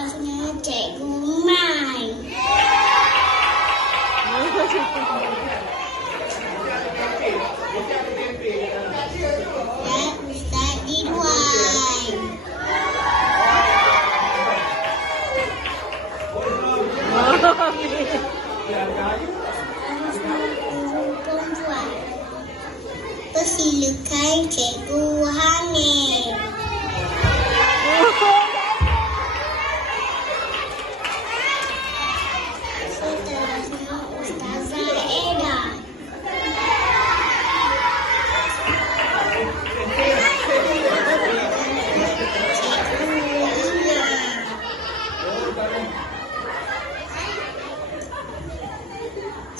안녕하세요. 제구마이. Tôi xin được cái trẻ cô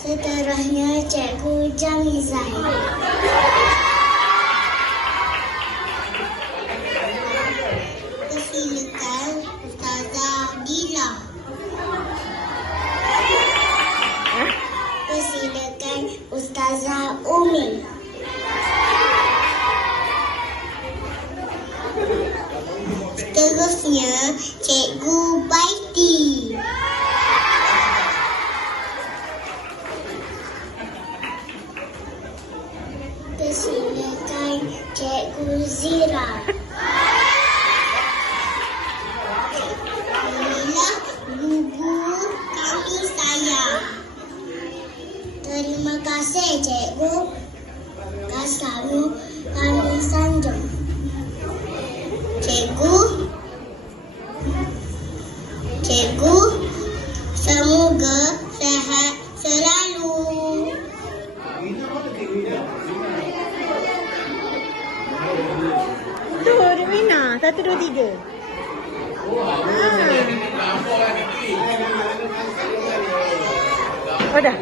Seterusnya. Cikgu Jamizai. Umi. Seterusnya Cikgu Baiti. Persilakan Cikgu Zira. Kasih Cikgu. Kasamu kami sanjung. Cikgu. Cikgu. Semoga sehat selalu. Tu, Dek Mina. Satu, dua, tiga. Oh, dah.